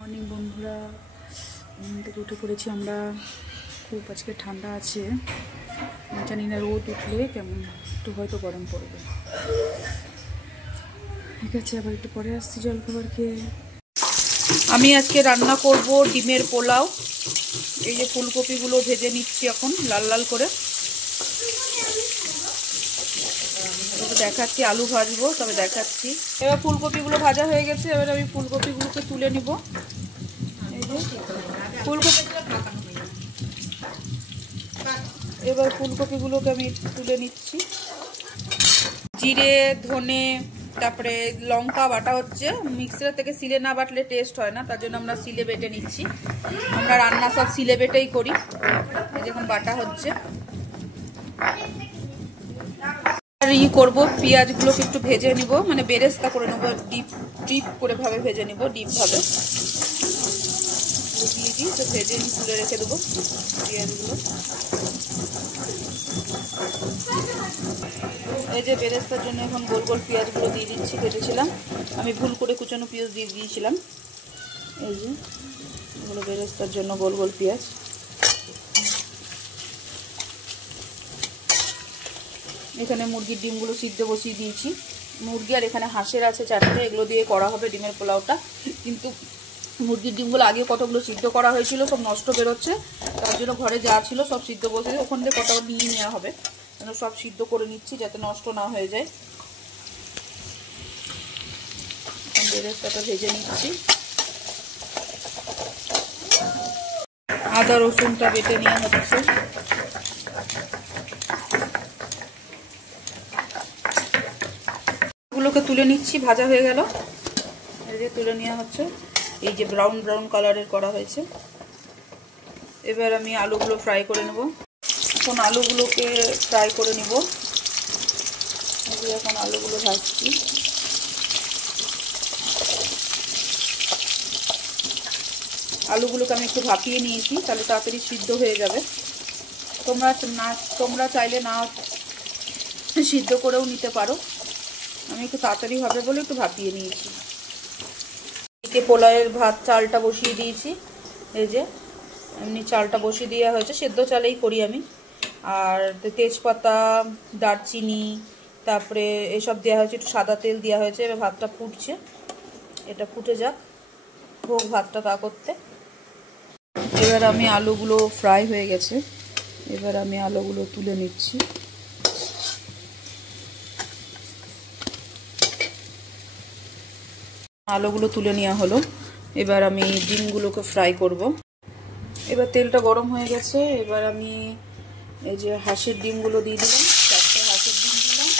Morning বন্ধুরা, ঘুম থেকে উঠে পড়েছি আমরা। খুব আজকে ঠান্ডা আছে, জানি না রোদ উঠলে কেমন একটু হয়তো গরম পড়বে। ঠিক আছে, আবার একটু পরে আসছি জলখাবার খেয়ে। আমি আজকে রান্না করব ডিমের পোলাও। এই যে ফুলকপিগুলো ভেজে নিচ্ছি এখন লাল লাল করে, দেখাচ্ছি। আলু ভাজবো, তবে দেখাচ্ছি। এবার ফুলকপিগুলো ভাজা হয়ে গেছে, এবার আমি ফুলকপিগুলোকে তুলে নিব। এবার ফুলকপিগুলোকে আমি তুলে নিচ্ছি। জিরে, ধনে, তারপরে লঙ্কা বাটা হচ্ছে। মিক্সার থেকে সিলে না বাটলে টেস্ট হয় না, তার জন্য আমরা সিলে বেটে নিচ্ছি। আমরা রান্না সব সিলে বেটেই করি। এই যখন বাটা হচ্ছে, আর ই করবো, পেঁয়াজগুলোকে একটু ভেজে নিব, মানে বেরেস্তা করে নেবো, ডিপ ডিপ করে ভাবে ভেজে নিব, ডিপ ভাবে দিয়ে দিই। তো ভেজে তুলে রেখে দেবো পেঁয়াজগুলো। এই যে বেরেস্তার জন্য এখন গোল গোল পেঁয়াজগুলো দিয়ে দিচ্ছি, কেটেছিলাম আমি, ভুল করে কুচানো পেঁয়াজ দিয়ে দিয়েছিলাম। এই যে এগুলো বেরেস্তার জন্য গোল গোল পেঁয়াজ। এখানে মুরগির ডিমগুলো সিদ্ধ বসিয়ে দিয়েছি। মুরগি আর এখানে হাঁসের আছে 4টে, এগুলো দিয়ে করা হবে ডিমের পোলাওটা। কিন্তু মুরগির ডিমগুলো আগে কতগুলো সিদ্ধ করা হয়েছিল, সব নষ্ট বেরোচ্ছে, তার জন্য ঘরে যা ছিল সব সিদ্ধ বসে ওখান থেকে কটা নিয়ে নেওয়া হবে। সব সিদ্ধ করে নিচ্ছি যাতে নষ্ট না হয়ে যায়। বেরেস্তাটা ভেজে নিচ্ছি। আদা রসুনটা বেটে নেওয়া হচ্ছে। গুলোকে তুলে নিচ্ছি, ভাজা হয়ে গেল। এই যে তুলে নেওয়া হচ্ছে, এই যে ব্রাউন ব্রাউন কালারের করা হয়েছে। এবার আমি আলুগুলো ফ্রাই করে নেব। এখন আলুগুলোকে ফ্রাই করে নিব। এখন আলুগুলো ভাজছি। আলুগুলোকে আমি একটু ভাপিয়ে নিয়েছি, তাহলে তাড়াতাড়ি সিদ্ধ হয়ে যাবে। তোমরা চাইলে না সিদ্ধ করেও নিতে পারো। আমি একটু তাড়াতাড়ি হবে বলে একটু ভাপিয়ে নিয়েছি। এদিকে পোলাওয়ের চালটা বসিয়ে দিয়েছি। এই যে এমনি চালটা বসিয়ে দেওয়া হয়েছে, সেদ্ধ চালেই করি আমি। আর তেজপাতা, দারচিনি, তারপরে এসব দেওয়া হয়েছে, একটু সাদা তেল দেওয়া হয়েছে। এবার ভাতটা ফুটছে, এটা ফুটে যাক, হোক ভাতটা তা করতে। এবার আমি আলুগুলো ফ্রাই হয়ে গেছে, এবার আমি আলুগুলো তুলে নিচ্ছি। আলুগুলো তুলে নেওয়া হলো, এবার আমি ডিমগুলোকে ফ্রাই করব। এবার তেলটা গরম হয়ে গেছে, এবার আমি এই যে হাঁসের ডিমগুলো দিয়ে দিলাম। 4টে হাঁসের ডিম দিলাম।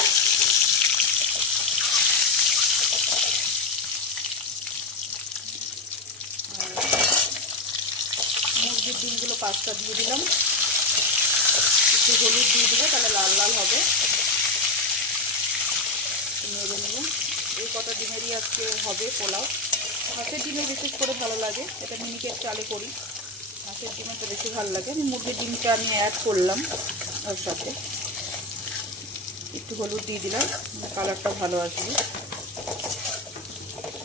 মুরগির ডিমগুলো 5টা দিয়ে দিলাম। একটু হলুদ দিয়ে দেবো, তাহলে লাল লাল হবে। নেড়ে নেব। এই কটা ডিমেরই আজকে হবে পোলাও। হাঁসের ডিমের বিশেষ করে ভালো লাগে, এটা মিনিকেট চালে করি। হাঁসের ডিমেরটা বেশি ভালো লাগে। আমি মুরগির ডিমটা আমি অ্যাড করলাম ওর সাথে, একটু হলুদ দিয়ে দিলাম, কালারটা ভালো আসবে।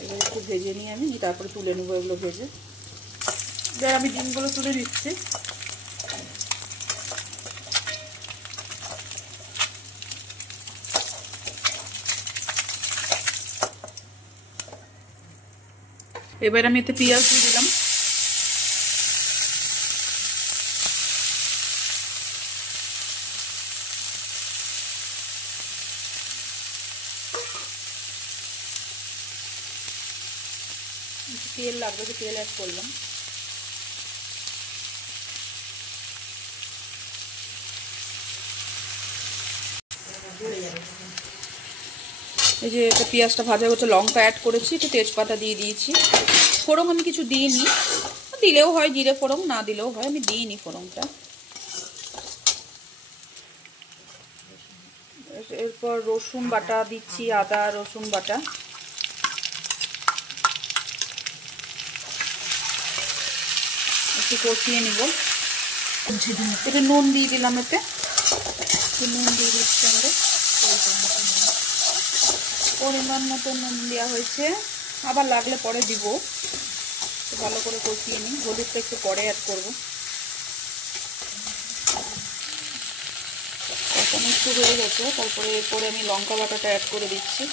এবার একটু ভেজে নিয়ে আমি তারপরে তুলে নেবো এগুলো ভেজে। এবার আমি ডিমগুলো তুলে দিচ্ছি। এবার আমি এতে পেঁয়াজ দিয়ে দিলাম। তেল লাগবে, তো তেল অ্যাড করলাম। এই যে এটা পেঁয়াজটা ভাজা হচ্ছে, লঙ্কা অ্যাড করেছি, একটু তেজপাতা দিয়ে দিয়েছি। ফোড়ন আমি কিছু দিইনি, দিলেও হয় জিরে ফোড়ন, না দিলেও হয়, আমি দিইনি ফোড়নটা। এরপর রসুন বাটা দিচ্ছি, আদা রসুন বাটা। একটু কষিয়ে নিব। একটু নুন দিয়ে দিলাম, এতে নুন দিয়ে দিচ্ছি আমরা। পরিমাণ মতো নুন দেওয়া হয়েছে, আবার লাগলে পরে দিব। ভালো করে কষিয়ে নিই। হলুদটা একটু পরে অ্যাড করবো। এখন একটু হয়ে গেছে, তারপরে এরপরে আমি লঙ্কা বাটাটা অ্যাড করে দিচ্ছি।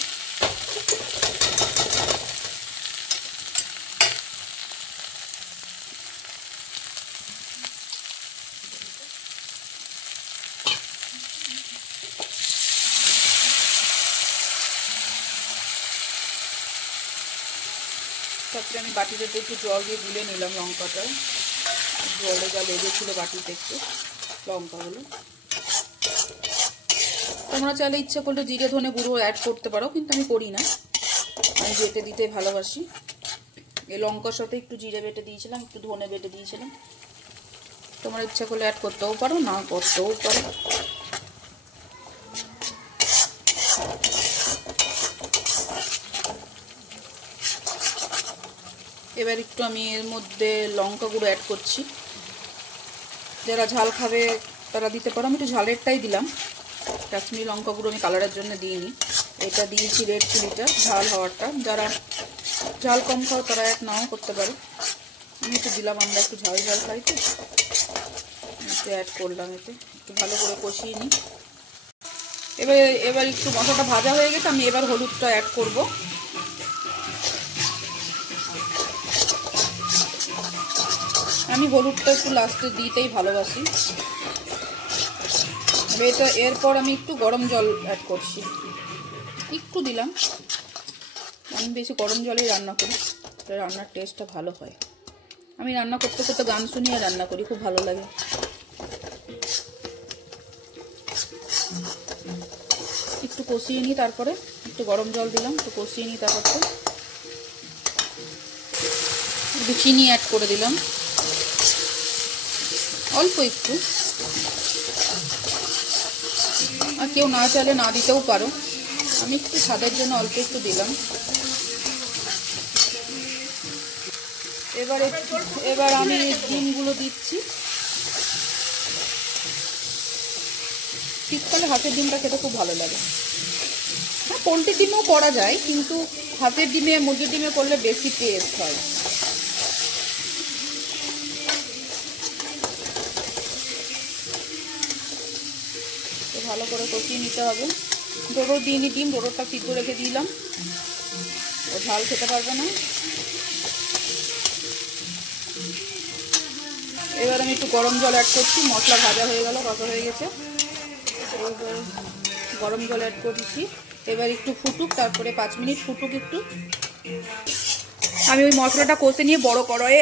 তারপরে আমি বাটিতে একটু জল দিয়ে গুলে নিলাম লঙ্কাটা, জলে যা লেগেছিলো বাটিতে একটু লঙ্কাগুলো। তোমরা চাইলে ইচ্ছা করলে জিরে ধনে গুঁড়ো অ্যাড করতে পারো, কিন্তু আমি করি না, আমি বেটে দিতে ভালোবাসি। এই লঙ্কার সাথে একটু জিরে বেটে দিয়েছিলাম, একটু ধনে বেটে দিয়েছিলাম। তোমরা ইচ্ছা করলে অ্যাড করতেও পারো, না করতেও পারো। এবার একটু আমি এর মধ্যে লঙ্কা গুঁড়ো অ্যাড করছি। যারা ঝাল খাবে তারা দিতে পারো, আমি একটু ঝালেরটাই দিলাম। কাশ্মীরি লঙ্কা গুঁড়ো আমি কালারের জন্য দিইনি, এটা দিয়েছি রেড চিলিটা ঝাল হওয়ারটা। যারা ঝাল কম খাও তারা অ্যাড নাও করতে পারো, আমি একটু দিলাম, আমরা একটু ঝাল ঝাল খাই তো, একটু অ্যাড করলাম। এতে একটু ভালো করে কষিয়ে নিই। এবার একটু মশলাটা ভাজা হয়ে গেছে, আমি এবার হলুদটা অ্যাড করব। আমি হলুদটা একটু লাস্টে দিতেই ভালোবাসি। এটা এরপর আমি একটু গরম জল অ্যাড করছি, একটু দিলাম। আমি বেশি গরম জলেই রান্না করি, রান্নার টেস্টটা ভালো হয়। আমি রান্না করতে করতে গান শুনিয়ে রান্না করি, খুব ভালো লাগে। একটু কষিয়ে নিই, তারপরে একটু গরম জল দিলাম, একটু কষিয়ে নিই। তারপর একটু চিনি অ্যাড করে দিলাম, অল্প একটু। আর কেউ না চাইলে না দিতেও পারো, আমি একটু স্বাদের জন্য অল্প একটু দিলাম। এবার আমি ডিমগুলো দিচ্ছি। শীতকালে হাঁসের ডিমটা খেতে খুব ভালো লাগে। হ্যাঁ, পোলট্রির ডিমও করা যায়, কিন্তু হাঁসের ডিমে মুরগির ডিমে করলে বেশি টেস্ট হয়। ভালো করে কষিয়ে নিতে হবে। ডোরো দিইনি ডিম, ডোরোটা সিদ্ধ রেখে দিলাম, ও ঝাল খেতে পারবে না। এবার আমি একটু গরম জল অ্যাড করছি। মশলা ভাজা হয়ে গেল, কষা হয়ে গেছে, এবার গরম জল অ্যাড করছি। এবার একটু ফুটুক, তারপরে 5 মিনিট ফুটুক একটু। আমি ওই মশলাটা কষে নিয়ে বড় কড়াইয়ে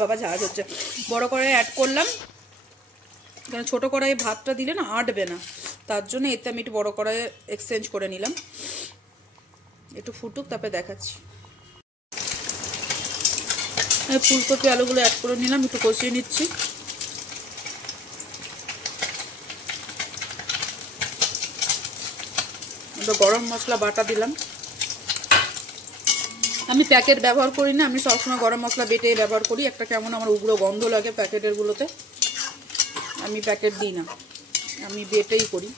বাবা ঝাঁজ হচ্ছে, বড় কড়াইয়ে অ্যাড করলাম, কারণ ছোটো কড়াইয়ে ভাতটা দিলে না আটবে না, তার জন্য এতে আমি একটু বড় কড়াইয়ে এক্সচেঞ্জ করে নিলাম। একটু ফুটুক, তারপরে দেখাচ্ছি। ফুলকপি আলুগুলো অ্যাড করে নিলাম, একটু কষিয়ে নিচ্ছি। এবার গরম মশলা বাটা দিলাম। আমি প্যাকেট ব্যবহার করি না, আমি সবসময় গরম মশলা বেটে ব্যবহার করি। একটা কেমন আমার উগ্র গন্ধ লাগে প্যাকেটেরগুলোতে, আমি প্যাকেট দিই না, আমি বেটেই করি।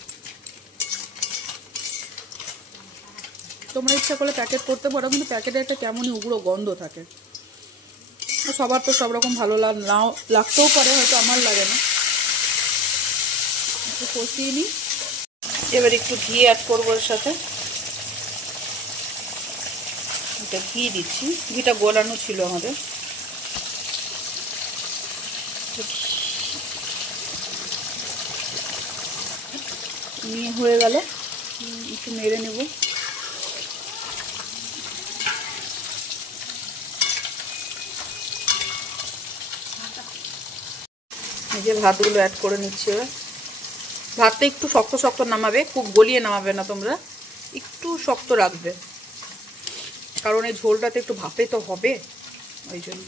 তোমরা ইচ্ছা করলে প্যাকেট করতে পারো, কিন্তু প্যাকেটে একটা কেমনই উগ্র গন্ধ থাকে। সবার তো সব রকম ভালো নাও লাগতেও পারে, হয়তো আমার লাগে না। একটু কষিয়ে নিই। এবার একটু ঘি অ্যাড করবো এর সাথে, এটা ঘি দিচ্ছি, ঘিটা গোলানো ছিল আমাদের। নিয়ে হয়ে গেল, একটু নেড়ে নেব। এই যে ভাতগুলো অ্যাড করে নিচ্ছি। এবার ভাতটা একটু শক্ত শক্ত নামাবে, খুব গলিয়ে নামাবে না তোমরা, একটু শক্ত রাখবে, কারণ এই ঝোলটাতে একটু ভাপে তো হবে, ওই জন্য।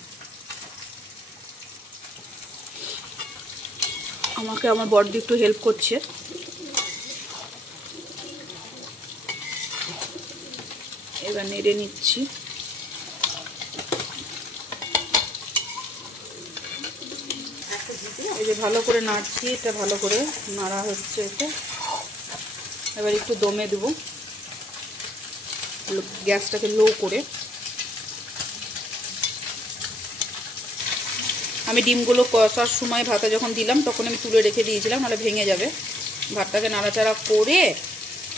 আমাকে আমার বড়দি একটু হেল্প করছে। এবার নেড়ে নিচ্ছি। এই যে ভালো করে নাড়ছি, এটা ভালো করে নাড়া হচ্ছে এটা। এবার একটু দমে দেবো, গ্যাসটাকে লো করে। আমি ডিমগুলো কষার সময় ভাতে যখন দিলাম তখন আমি তুলে রেখে দিয়েছিলাম, নাহলে ভেঙে যাবে। ভাতটাকে নাড়াচাড়া করে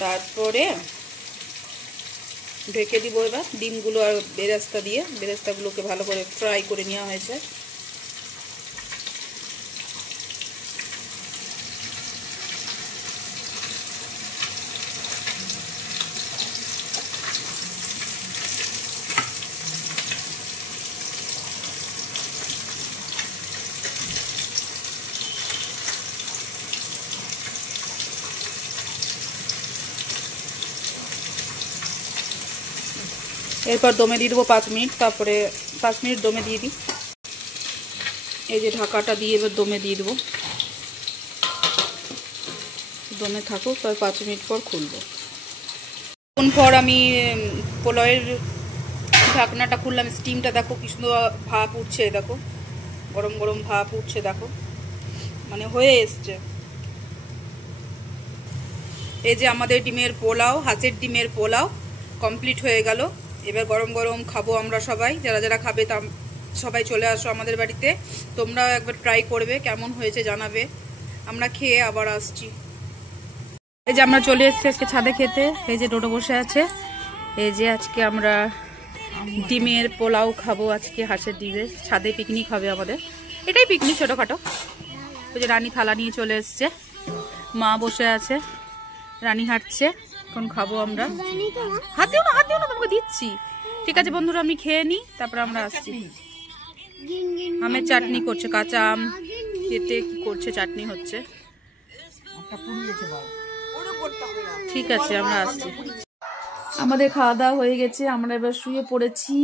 তারপরে ঢেকে দিব। এবার ডিমগুলো আর বেরেস্তা দিয়ে, বেরেস্তাগুলোকে ভালো করে ফ্রাই করে নেওয়া হয়েছে। এরপর দমে দিয়ে দেবো 5 মিনিট, তারপরে 5 মিনিট দমে দিয়ে দিই। এই যে ঢাকাটা দিয়ে এবার দমে দিয়ে দেবো, দমে থাকুক, তার 5 মিনিট পর খুলবো। কোন পর আমি পোলাওয়ের ঢাকনাটা খুললাম, স্টিমটা দেখো কি সুন্দর ভাপ উঠছে, দেখো গরম গরম ভাপ উঠছে, দেখো মানে হয়ে এসছে। এই যে আমাদের ডিমের পোলাও, হাঁসের ডিমের পোলাও কমপ্লিট হয়ে গেল। এবার গরম গরম খাবো আমরা সবাই, যারা যারা খাবে তা সবাই চলে আসো আমাদের বাড়িতে। তোমরাও একবার ট্রাই করবে, কেমন হয়েছে জানাবে। আমরা খেয়ে আবার আসছি। এই যে আমরা চলে এসেছি আজকে ছাদে খেতে। এই যে ডোডো বসে আছে। এই যে আজকে আমরা ডিমের পোলাও খাবো, আজকে হাঁসের ডিমের। ছাদে পিকনিক হবে আমাদের, এটাই পিকনিক ছোটোখাটো। ওই যে রানী থালা নিয়ে চলে এসছে, মা বসে আছে, রানী হাঁটছে। এখন খাবো আমরা। হাত দিও না, হাত দিও না, তোমাকে দিচ্ছি। ঠিক আছে বন্ধুরা, আমি খেয়ে নিই, তারপরে আমরা আসছি। আমের চাটনি করছে, কাঁচা আম কেটে কি করছে, চাটনি হচ্ছে। ঠিক আছে, আমরা আসছি। আমাদের খাওয়া দাওয়া হয়ে গেছে, আমরা এবার শুয়ে পড়েছি।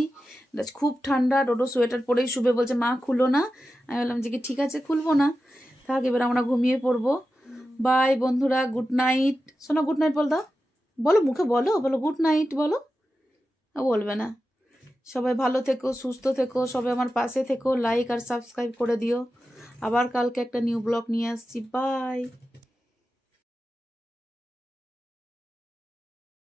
খুব ঠান্ডা, ডোডো সোয়েটার পরেই শুবে, বলছে মা খুলো না। আমি বললাম যে কি ঠিক আছে, খুলবো না, থাক, এবার আমরা ঘুমিয়ে পড়বো। বাই বন্ধুরা, গুড নাইট। শোনো গুড নাইট বল দাও, বলো মুখে বলো, বলো গুড নাইট বলো। বলবে না। সবাই ভালো থেকো, সুস্থ থেকো, সবাই আমার পাশে থেকো, লাইক আর সাবস্ক্রাইব করে দিও। আবার কালকে একটা নিউ ব্লগ নিয়ে আসছি। বাই।